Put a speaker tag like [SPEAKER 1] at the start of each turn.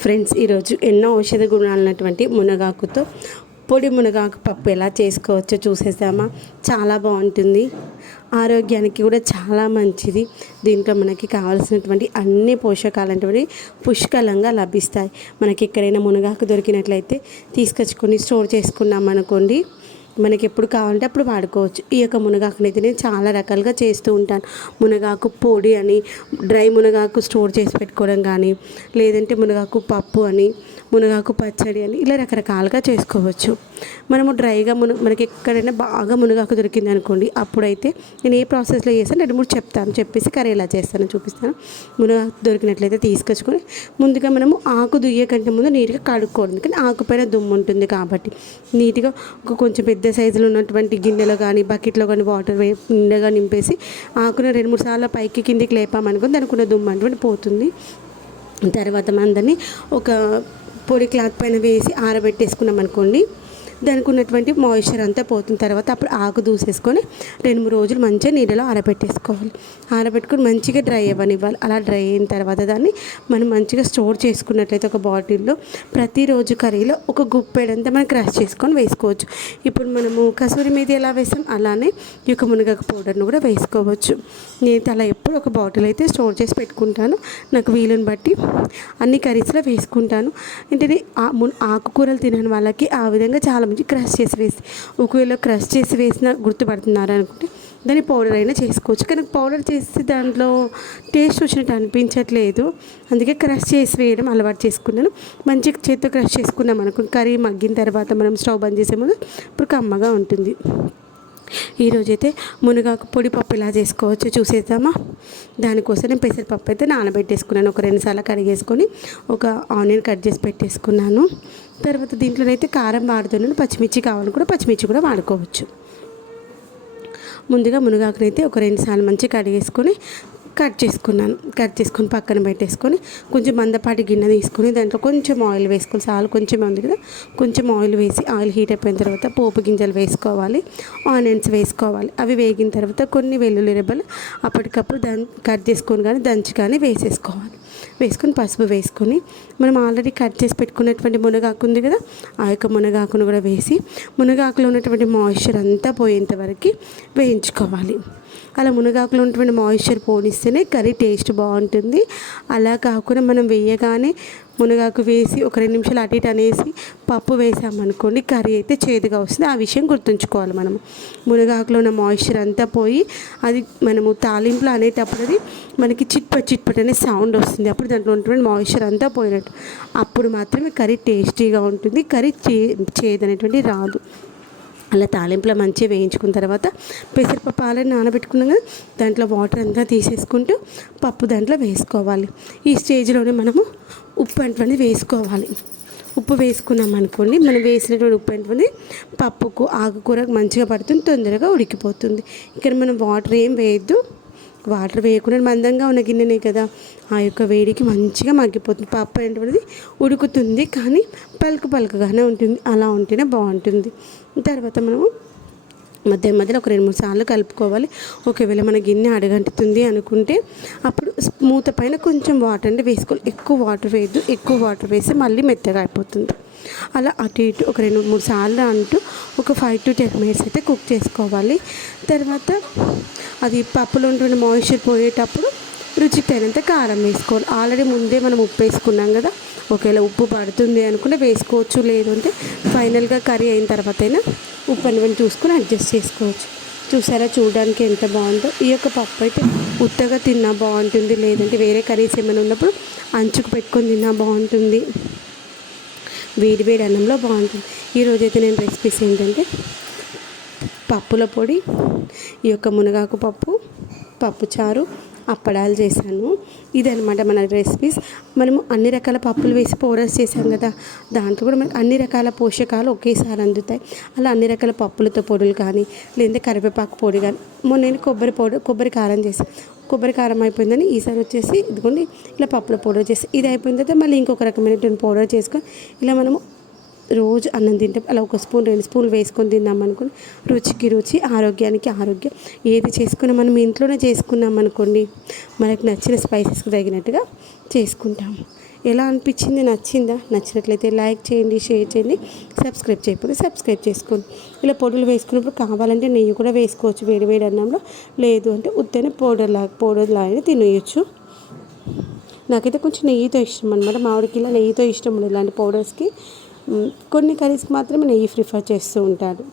[SPEAKER 1] Friends ఈరోజు ఎన్నో ఔషధ గుణాలు ఉన్నటువంటి మునగాకుతో పొడి మునగాకు పప్పు ఎలా చేసుకోవచ్చో చూసేసామా? చాలా బాగుంటుంది. ఆరోగ్యానికి కూడా చాలా మంచిది. దీంట్లో మనకి కావాల్సినటువంటి అన్ని పోషకాలు పోషకాలంటివి పుష్కలంగా లభిస్తాయి. మనకి ఎక్కడైనా మునగాకు దొరికినట్లయితే తీసుకొచ్చుకొని స్టోర్ చేసుకున్నాం అనుకోండి మనకి ఎప్పుడు కావాలంటే అప్పుడు వాడుకోవచ్చు. ఈ యొక్క మునగాకుని అయితే నేను చాలా రకాలుగా చేస్తూ ఉంటాను. మునగాకు పొడి అని డ్రై మునగాకు స్టోర్ చేసి పెట్టుకోవడం కానీ లేదంటే మునగాకు పప్పు అని మునగాకు పచ్చడి అని ఇలా రకరకాలుగా చేసుకోవచ్చు. మనము డ్రైగా మున మనకి ఎక్కడైనా బాగా మునగాకు దొరికింది అనుకోండి అప్పుడైతే నేను ఏ ప్రాసెస్లో చేస్తాను రెండు మూడు చెప్తాను. చెప్పేసి కర్రీ ఎలా చేస్తానో చూపిస్తాను. మునగాకు దొరికినట్లయితే తీసుకొచ్చుకొని ముందుగా మనము ఆకు దుయ్యే కంటే ముందు నీట్గా కడుక్కోవడం కానీ ఆకు పైన దుమ్ము ఉంటుంది కాబట్టి నీట్గా ఒక కొంచెం పెద్ద సైజులో ఉన్నటువంటి గిన్నెలో కానీ బకెట్లో కానీ వాటర్ వే నిండగా నింపేసి ఆకును రెండు మూడు సార్లు పైకి కిందికి లేపామనుకుని దానికి ఉన్న దుమ్ము అటువంటి పోతుంది. తర్వాత మందని ఒక పొడి క్లాత్ పైన వేసి ఆరబెట్టేసుకున్నాం అనుకోండి దానికి ఉన్నటువంటి మాయిశ్చర్ అంతా పోతున్న తర్వాత అప్పుడు ఆకు దూసేసుకొని రెండు మూడు రోజులు మంచిగా నీళ్ళలో ఆరబెట్టేసుకోవాలి. ఆరబెట్టుకొని మంచిగా డ్రై అవ్వనివ్వాలి. అలా డ్రై అయిన తర్వాత దాన్ని మనం మంచిగా స్టోర్ చేసుకున్నట్లయితే ఒక బాటిల్లో ప్రతిరోజు కర్రీలో ఒక గుప్పెడంతా మనం క్రష్ చేసుకొని వేసుకోవచ్చు. ఇప్పుడు మనము కసూరి మీద ఎలా వేసాం? అలానే ఈ యొక్క మునగాకు పౌడర్ను కూడా వేసుకోవచ్చు. నేనైతే అలా ఎప్పుడు ఒక బాటిల్ అయితే స్టోర్ చేసి పెట్టుకుంటాను. నాకు వీలుని బట్టి అన్ని కర్రీస్లో వేసుకుంటాను. ఏంటంటే ఆ ము- ఆకుకూరలు తినని వాళ్ళకి ఆ విధంగా చాలా మంచి క్రష్ చేసి వేసి ఒకవేళ క్రష్ చేసి వేసినా గుర్తుపడుతున్నారు అనుకుంటే దాన్ని పౌడర్ అయినా చేసుకోవచ్చు. కానీ పౌడర్ చేసి దాంట్లో టేస్ట్ వచ్చినట్టు అనిపించట్లేదు. అందుకే క్రష్ చేసి వేయడం అలవాటు చేసుకున్నాను. మంచిగా చేత్తో క్రష్ చేసుకున్నాం అనుకో కర్రీ మగ్గిన తర్వాత మనం స్టవ్ బంద్ చేసే ముందు ఇప్పుడు కమ్మగా ఉంటుంది. ఈరోజైతే మునగాకు పొడి పప్పు ఎలా చేసుకోవచ్చో చూసేద్దామా? దానికోసం నేను పెసరపప్పు అయితే నానబెట్టేసుకున్నాను. ఒక రెండు సార్లు కడిగేసుకొని ఒక ఆనియన్ కట్ చేసి పెట్టేసుకున్నాను. తర్వాత దీంట్లోనైతే కారం వాడుతున్నాను. పచ్చిమిర్చి కావాలని కూడా పచ్చిమిర్చి కూడా వాడుకోవచ్చు. ముందుగా మునగాకునైతే ఒక రెండు సార్లు మంచిగా కడిగేసుకొని కట్ చేసుకున్నాను కట్ చేసుకుని పక్కన పెట్టేసుకొని కొంచెం మందపాటి గిన్నె తీసుకొని దాంట్లో కొంచెం ఆయిల్ వేసుకొని చాలు కొంచెం ఉంది కదా కొంచెం ఆయిల్ వేసి ఆయిల్ హీట్ అయిపోయిన తర్వాత పోపు గింజలు వేసుకోవాలి ఆనియన్స్ వేసుకోవాలి. అవి వేగిన తర్వాత కొన్ని వెల్లుల్లి రెబ్బలు అప్పటికప్పుడు దాన్ని కట్ చేసుకొని కానీ దంచి కానీ వేసేసుకోవాలి. వేసుకొని పసుపు వేసుకొని మనం ఆల్రెడీ కట్ చేసి పెట్టుకున్నటువంటి మునగాకు ఉంది కదా ఆ యొక్క మునగాకును కూడా వేసి మునగాకులో ఉన్నటువంటి మాయిశ్చర్ అంతా పోయేంత వరకు వేయించుకోవాలి. అలా మునగాకులో ఉన్నటువంటి మాయిశ్చర్ పోనిస్తేనే కర్రీ టేస్ట్ బాగుంటుంది. అలా కాకుండా మనం వేయగానే మునగాకు వేసి ఒక రెండు నిమిషాలు అటు ఇటు అనేసి పప్పు వేసామనుకోండి కర్రీ అయితే చేదుగా వస్తుంది. ఆ విషయం గుర్తుంచుకోవాలి మనం. మునగాకులో ఉన్న మాయిశ్చర్ అంతా పోయి అది మనము తాలింపులో అనేటప్పుడు అది మనకి చిట్పట్ చిట్పట్ అనే సౌండ్ వస్తుంది. అప్పుడు దాంట్లో ఉన్నటువంటి మాయిశ్చర్ అంతా పోయినట్టు. అప్పుడు మాత్రమే కర్రీ టేస్టీగా ఉంటుంది. కర్రీ చే చేదు అనేటువంటి రాదు. అలా తాలింపులో మంచిగా వేయించుకున్న తర్వాత పెసరపప్పు ఆల్రెడీ నానబెట్టుకున్నాం దాంట్లో వాటర్ అంతా తీసేసుకుంటూ పప్పు దాంట్లో వేసుకోవాలి. ఈ స్టేజ్లోనే మనము ఉప్పు అటువంటిది వేసుకోవాలి. ఉప్పు వేసుకున్నాం అనుకోండి మనం వేసినటువంటి ఉప్పు అటువంటిది పప్పుకు ఆకుకూరకు మంచిగా పడుతుంది తొందరగా ఉడికిపోతుంది. ఇక్కడ మనం వాటర్ ఏం వేయద్దు. వాటర్ వేయకుండా మందంగా ఉన్న గిన్నెనే కదా. ఆ యొక్క వేడికి మంచిగా మగ్గిపోతుంది. పప్పు అనేటువంటిది ఉడుకుతుంది కానీ పలుకు పలుకుగానే ఉంటుంది. అలా ఉంటేనే బాగుంటుంది. తర్వాత మనము మధ్య మధ్యలో ఒక రెండు మూడు సార్లు కలుపుకోవాలి. ఒకవేళ మన గిన్నె అడగంటుతుంది అనుకుంటే అప్పుడు మూత పైన కొంచెం వాటర్ అంటే వేసుకోవాలి. ఎక్కువ వాటర్ వేయద్దు. ఎక్కువ వాటర్ వేసి మళ్ళీ మెత్తగా అయిపోతుంది. అలా అటు ఇటు ఒక రెండు మూడు సార్లు అంటూ ఒక ఫైవ్ టు టెన్ మినిట్స్ అయితే కుక్ చేసుకోవాలి. తర్వాత అది పప్పులో ఉంటున్న మాయిశ్చర్ పోయేటప్పుడు రుచికి తగినంత కారం వేసుకోవాలి. ఆల్రెడీ ముందే మనం ఉప్పు వేసుకున్నాం కదా. ఒకవేళ ఉప్పు పడుతుంది అనుకుంటే వేసుకోవచ్చు. లేదు అంటే ఫైనల్గా కర్రీ అయిన తర్వాత అయినా ఉప్పు చూసుకొని అడ్జస్ట్ చేసుకోవచ్చు. చూసారా? చూడడానికి ఎంత బాగుందో. ఈ యొక్క పప్పు అయితే ఉత్తగా తిన్నా బాగుంటుంది. లేదంటే వేరే కర్రీస్ ఏమైనా ఉన్నప్పుడు అంచుకు పెట్టుకొని తిన్నా బాగుంటుంది. వేడి వేడి అన్నంలో బాగుంటుంది. ఈరోజైతే నేను రెసిపీస్ ఏంటంటే పప్పుల పొడి ఈ యొక్క మునగాకు పప్పు పప్పు చారు అప్పడాలు చేశాను. ఇదనమాట మన రెసిపీస్ మనము అన్ని రకాల పప్పులు వేసి పౌడర్స్ చేసాం కదా. దాంట్లో కూడా మనకి అన్ని రకాల పోషకాలు ఒకేసారి అందుతాయి. అలా అన్ని రకాల పప్పులతో పొడులు కానీ లేదంటే కరివేపాకు పొడి కానీ మొన్న నేను కొబ్బరి పౌడర్ కొబ్బరి కారం చేసాను కొబ్బరి కారం అయిపోయిందని ఈసారి వచ్చేసి ఇదిగోండి ఇలా పప్పుల పౌడర్ చేసి ఇది అయిపోయిన తర్వాత మళ్ళీ ఇంకొక రకమైనటువంటి పౌడర్ చేసుకొని ఇలా మనము రోజు అన్నం తింటే అలా ఒక స్పూన్ రెండు స్పూన్లు వేసుకొని తిన్నాం అనుకోండి రుచికి రుచి ఆరోగ్యానికి ఆరోగ్యం. ఏది చేసుకున్నా మనం ఇంట్లోనే చేసుకున్నాం అనుకోండి మనకు నచ్చిన స్పైసెస్కి తగినట్టుగా చేసుకుంటాం. ఎలా అనిపించింది? నచ్చిందా? నచ్చినట్లయితే లైక్ చేయండి షేర్ చేయండి సబ్స్క్రైబ్ చేయకపోతే సబ్స్క్రైబ్ చేసుకోండి. ఇలా పొడులు వేసుకున్నప్పుడు కావాలంటే నెయ్యి కూడా వేసుకోవచ్చు వేడి వేడి అన్నంలో. లేదు అంటే ఉత్తనే పౌడర్ లాగా పౌడర్ లాగా తినేయచ్చు. నాకైతే కొంచెం నెయ్యితో ఇష్టం అనమాట మామిడికి ఇలా నెయ్యితో ఇష్టం ఉండదు. ఇలాంటి పౌడర్స్కి కొన్ని కర్రీస్ మాత్రమే నెయ్యి ప్రిఫర్ చేస్తూ ఉంటారు.